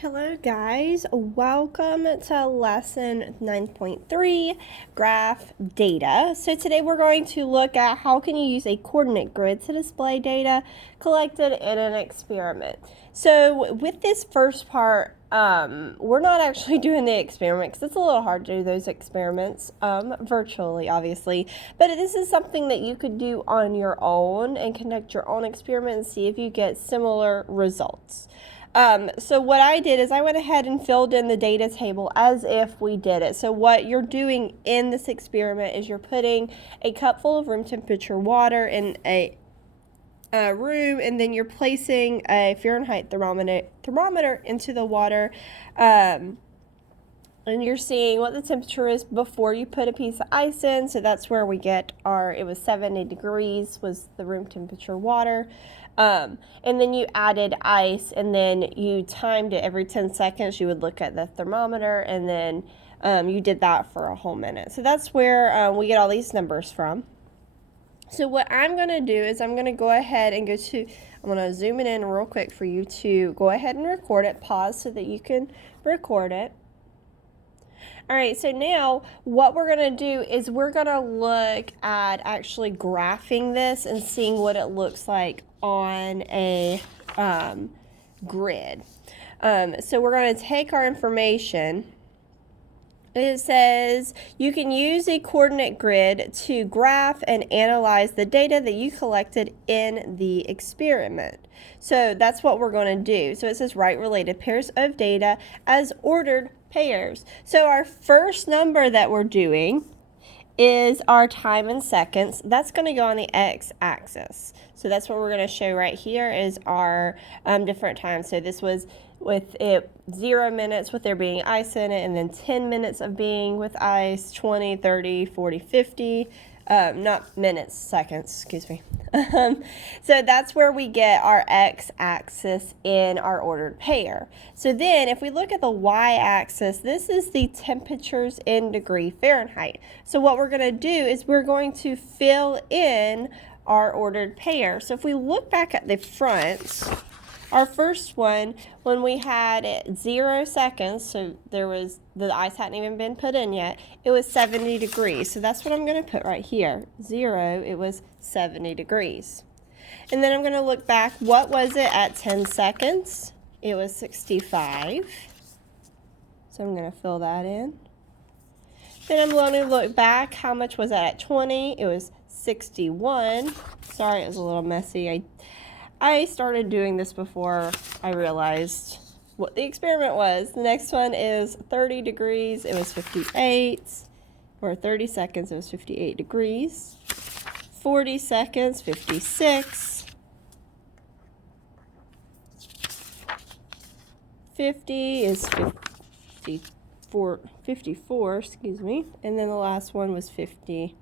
Hello guys, welcome to lesson 9.3 graph data. So today we're going to look at how can you use a coordinate grid to display data collected in an experiment. So with this first part, we're not actually doing the experiment because it's a little hard to do those experiments virtually, obviously. But this is something that you could do on your own and conduct your own experiment and see if you get similar results. So what I did is I went ahead and filled in the data table as if we did it. So what you're doing in this experiment is you're putting a cup full of room temperature water in a room, and then you're placing a Fahrenheit thermometer into the water, and you're seeing what the temperature is before you put a piece of ice in. So that's where we get it was 70 degrees was the room temperature water. And then you added ice, and then you timed it every 10 seconds. You would look at the thermometer, and then you did that for a whole minute. So that's where we get all these numbers from. So what I'm going to do is I'm going to go ahead and I'm going to zoom it in real quick for you to go ahead and record it. Pause so that you can record it. All right, so now what we're going to do is we're going to look at actually graphing this and seeing what it looks like on a grid. So we're going to take our information. It says you can use a coordinate grid to graph and analyze the data that you collected in the experiment. So that's what we're going to do. So it says write related pairs of data as ordered pairs. So our first number that we're doing is our time in seconds. That's going to go on the x-axis. So that's what we're going to show right here is our different times. So this was with it 0 minutes with there being ice in it, and then 10 minutes of being with ice, 20, 30, 40, 50, not minutes, seconds, excuse me. So that's where we get our x-axis in our ordered pair. So then if we look at the y-axis, this is the temperatures in degree Fahrenheit. So what we're going to do is we're going to fill in our ordered pair. So if we look back at the front, our first one, when we had it 0 seconds, so the ice hadn't even been put in yet, it was 70 degrees. So that's what I'm going to put right here. 0, it was 70 degrees. And then I'm going to look back, what was it at 10 seconds? It was 65. So I'm going to fill that in. Then I'm going to look back, how much was that at 20? It was 61. Sorry, it was a little messy. I started doing this before I realized what the experiment was. The next one is 30 degrees. It was 58. Or 30 seconds, it was 58 degrees. 40 seconds, 56. 50 is 54, excuse me. And then the last one was 53.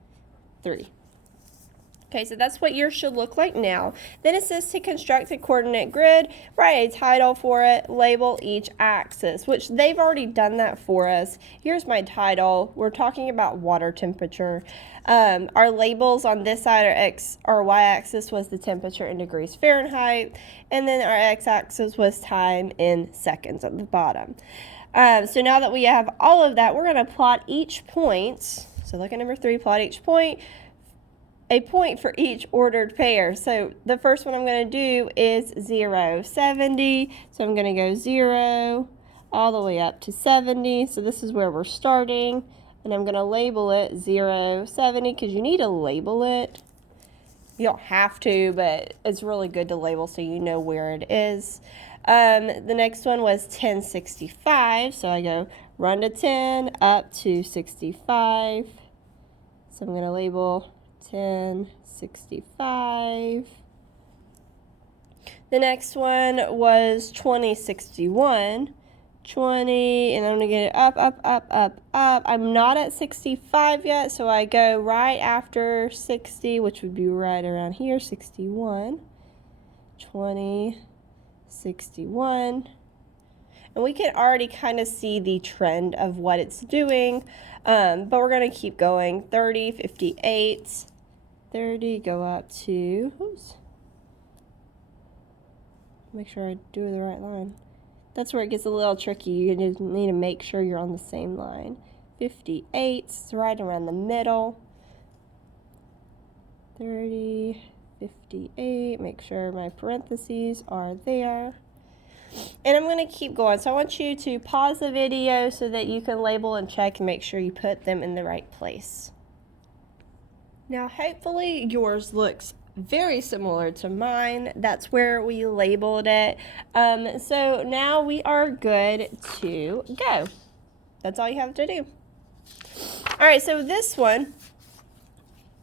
Okay, so that's what yours should look like now. Then it says to construct a coordinate grid, write a title for it, label each axis, which they've already done that for us. Here's my title. We're talking about water temperature. Our labels on this side, our y-axis was the temperature in degrees Fahrenheit, and then our x-axis was time in seconds at the bottom. So now that we have all of that, we're going to plot each point. So look at number 3, plot each point. A point for each ordered pair. So the first one I'm going to do is 0, 70. So I'm going to go 0 all the way up to 70. So this is where we're starting. And I'm going to label it 0, 70 because you need to label it. You don't have to, but it's really good to label so you know where it is. The next one was 1065. So I go run to 10 up to 65. So I'm going to label 1065. The next one was 2061. 20, and I'm going to get it up, up, up, up, up. I'm not at 65 yet, so I go right after 60, which would be right around here, 61. 20, 61. And we can already kind of see the trend of what it's doing, but we're going to keep going. 30, 58. 30, go up to, oops, make sure I do the right line. That's where it gets a little tricky. You just need to make sure you're on the same line. 58 is right around the middle. 30, 58, make sure my parentheses are there. And I'm going to keep going. So I want you to pause the video so that you can label and check and make sure you put them in the right place. Now hopefully yours looks very similar to mine. That's where we labeled it. So now we are good to go. That's all you have to do. All right, so this one,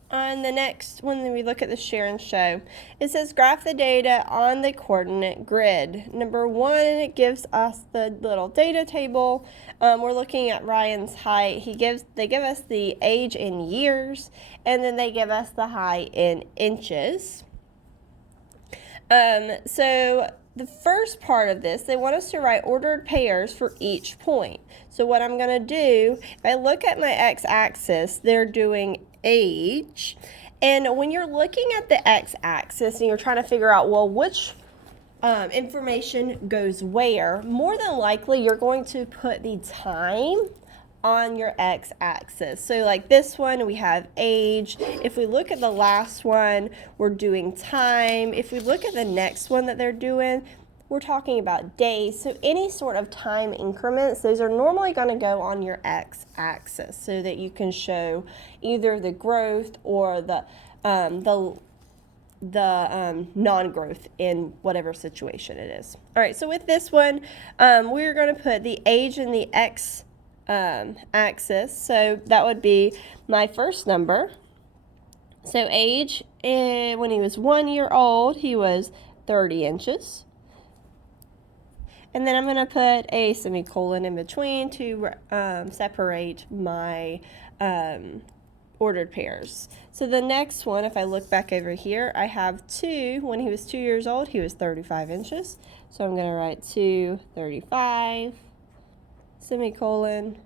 on the next, when we look at the share and show, it says graph the data on the coordinate grid. Number one, it gives us the little data table. We're looking at Ryan's height. They give us the age in years, and then they give us the height in inches. So the first part of this, they want us to write ordered pairs for each point. So what I'm going to do, if I look at my x-axis, they're doing age. And when you're looking at the x-axis and you're trying to figure out, well, which information goes where, more than likely you're going to put the time on your x-axis. So like this one, we have age. If we look at the last one, we're doing time. If we look at the next one that they're doing, we're talking about days. So any sort of time increments, those are normally going to go on your x-axis so that you can show either the growth or the non-growth in whatever situation it is. All right, so with this one, we're going to put the age in the axis. So that would be my first number. So age, when he was 1 year old, he was 30 inches. And then I'm going to put a semicolon in between to separate my ordered pairs. So the next one, if I look back over here, I have 2. When he was 2 years old, he was 35 inches. So I'm going to write 2, 35, semicolon.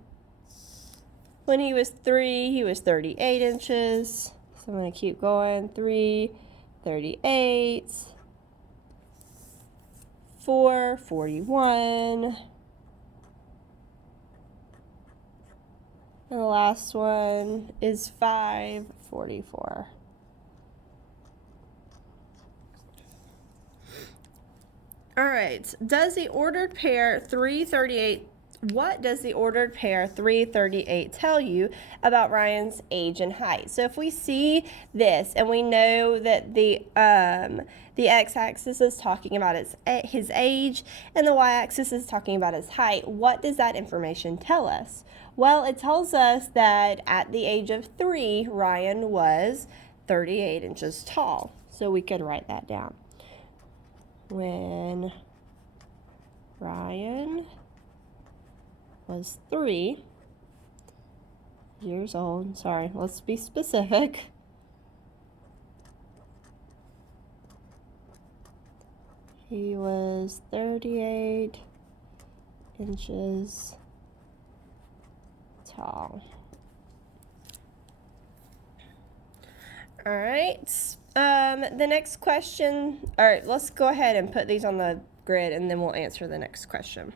When he was 3, he was 38 inches. So I'm going to keep going. 3, 38. 4, 41. And the last one is 5, 44. All right, does the ordered pair 338, what does the ordered pair 338 tell you about Ryan's age and height? So if we see this and we know that the x-axis is talking about his age and the y-axis is talking about his height, what does that information tell us? Well, it tells us that at the age of 3, Ryan was 38 inches tall. So we could write that down. When Ryan was 3 years old, sorry, let's be specific. He was 38 inches tall. All right, the next question, all right, let's go ahead and put these on the grid and then we'll answer the next question.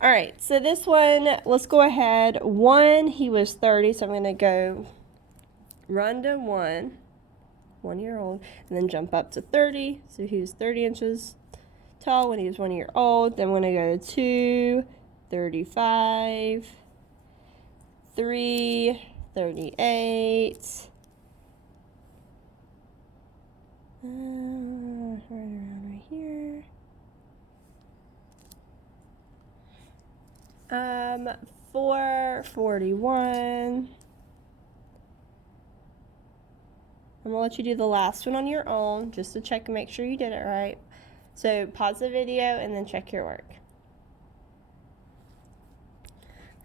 All right, so this one, let's go ahead. 1, he was 30, so I'm going to go run to 1 year old, and then jump up to 30. So he was 30 inches tall when he was 1 year old. Then when I go to 2, 35, 3, 38. Right around right here. 4, 41. I'm going to let you do the last one on your own just to check and make sure you did it right. So pause the video and then check your work.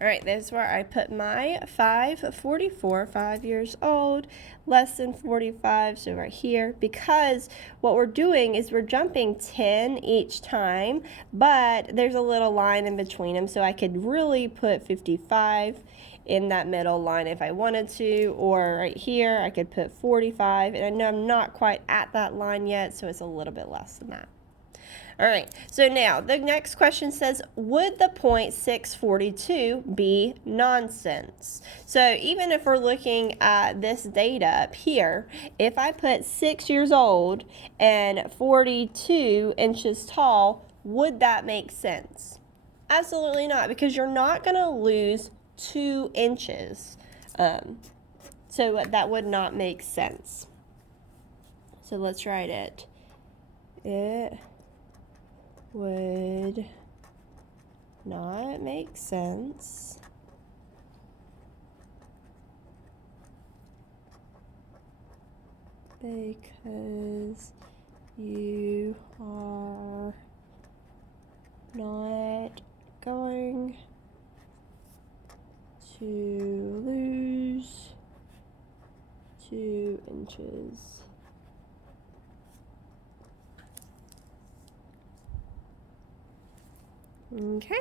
All right, that's where I put my 544, 5 years old, less than 45, so right here, because what we're doing is we're jumping 10 each time, but there's a little line in between them, so I could really put 55 in that middle line if I wanted to, or right here, I could put 45, and I know I'm not quite at that line yet, so it's a little bit less than that. All right, so now the next question says, would the point 642 be nonsense? So even if we're looking at this data up here, if I put 6 years old and 42 inches tall, would that make sense? Absolutely not, because you're not going to lose 2 inches. So that would not make sense. So let's write it. It would not make sense because you are not going to lose 2 inches. Okay.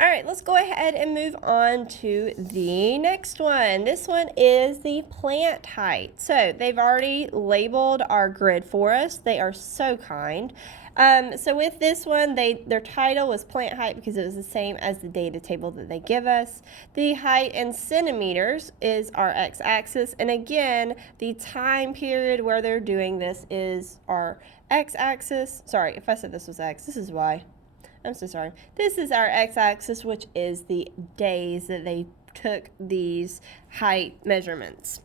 All right, let's go ahead and move on to the next one. This one is the plant height. So they've already labeled our grid for us. They are so kind. So with this one, their title was plant height because it was the same as the data table that they give us. The height in centimeters is our x-axis. And again, the time period where they're doing this is our x-axis. Sorry, if I said this was x, this is y. I'm so sorry. This is our x-axis, which is the days that they took these height measurements.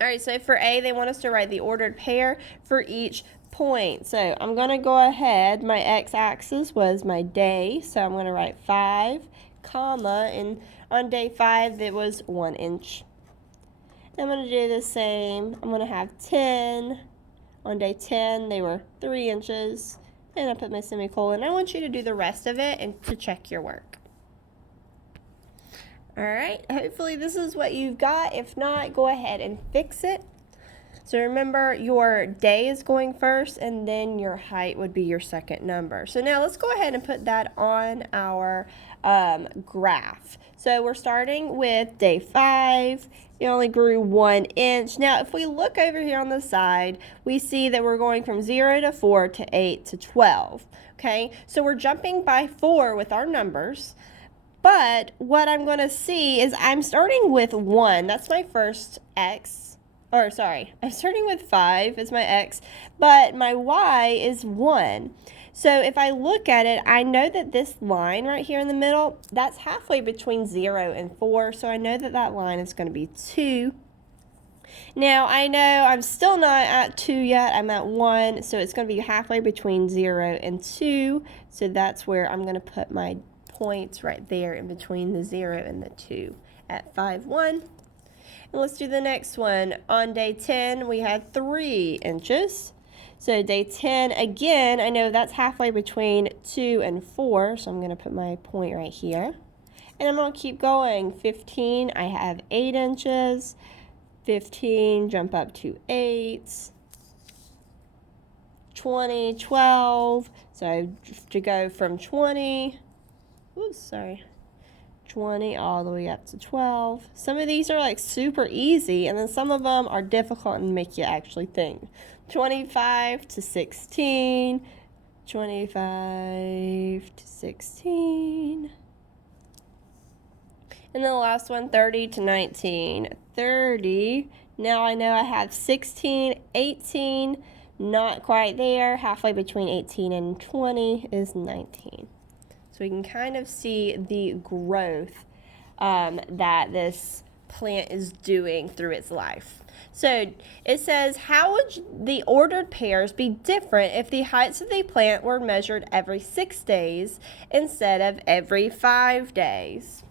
All right, so for A, they want us to write the ordered pair for each point. So I'm going to go ahead. My x-axis was my day, so I'm going to write 5, comma, and on day 5, it was 1 inch. I'm going to do the same. I'm going to have 10. On day 10, they were 3 inches. And I put my semicolon. I want you to do the rest of it and to check your work. All right, hopefully this is what you've got. If not, go ahead and fix it. So remember, your day is going first, and then your height would be your second number. So now let's go ahead and put that on our graph. So we're starting with day 5. It only grew 1 inch. Now, if we look over here on the side, we see that we're going from 0 to 4 to 8 to 12. Okay, so we're jumping by 4 with our numbers. But what I'm going to see is I'm starting with 1. That's my first x. Or sorry, I'm starting with 5 as my x, but my y is 1. So if I look at it, I know that this line right here in the middle, that's halfway between 0 and 4, so I know that that line is going to be 2. Now, I know I'm still not at 2 yet, I'm at 1, so it's going to be halfway between 0 and 2, so that's where I'm going to put my points right there in between the 0 and the 2 at 5, 1. And let's do the next one. On day 10, we had 3 inches. So day 10, again, I know that's halfway between 2 and 4, so I'm going to put my point right here. And I'm going to keep going. 15, I have 8 inches. 15, jump up to 8. 20, 12. So I have to go from 20. 20 all the way up to 12. Some of these are like super easy, and then some of them are difficult and make you actually think. 25 to 16, 25 to 16. And then the last one, 30 to 19. 30, now I know I have 16, 18, not quite there. Halfway between 18 and 20 is 19. So we can kind of see the growth that this plant is doing through its life. So it says, how would the ordered pairs be different if the heights of the plant were measured every 6 days instead of every 5 days?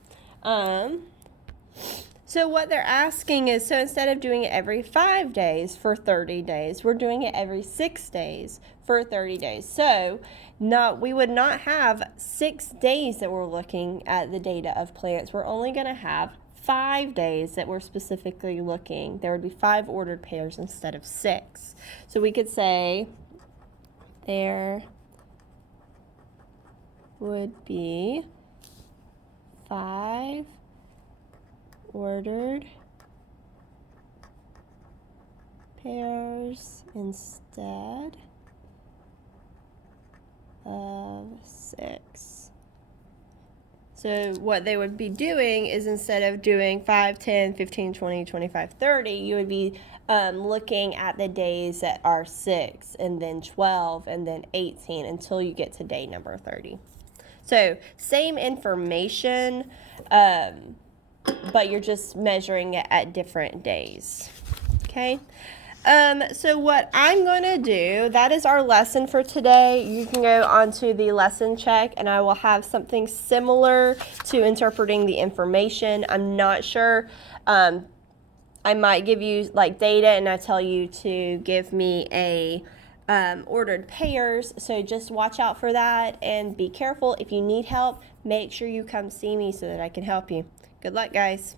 So what they're asking is, so instead of doing it every 5 days for 30 days, we're doing it every 6 days for 30 days. So we would not have 6 days that we're looking at the data of plants. We're only going to have 5 days that we're specifically looking. There would be 5 ordered pairs instead of 6. So we could say there would be 5 ordered pairs instead of 6. So what they would be doing is instead of doing 5, 10, 15, 20, 25, 30, you would be looking at the days that are 6 and then 12 and then 18 until you get to day number 30. So same information, but you're just measuring it at different days. Okay. So what I'm going to do, that is our lesson for today. You can go onto the lesson check and I will have something similar to interpreting the information. I'm not sure. I might give you like data and I tell you to give me a ordered pairs. So just watch out for that and be careful. If you need help, make sure you come see me so that I can help you. Good luck, guys.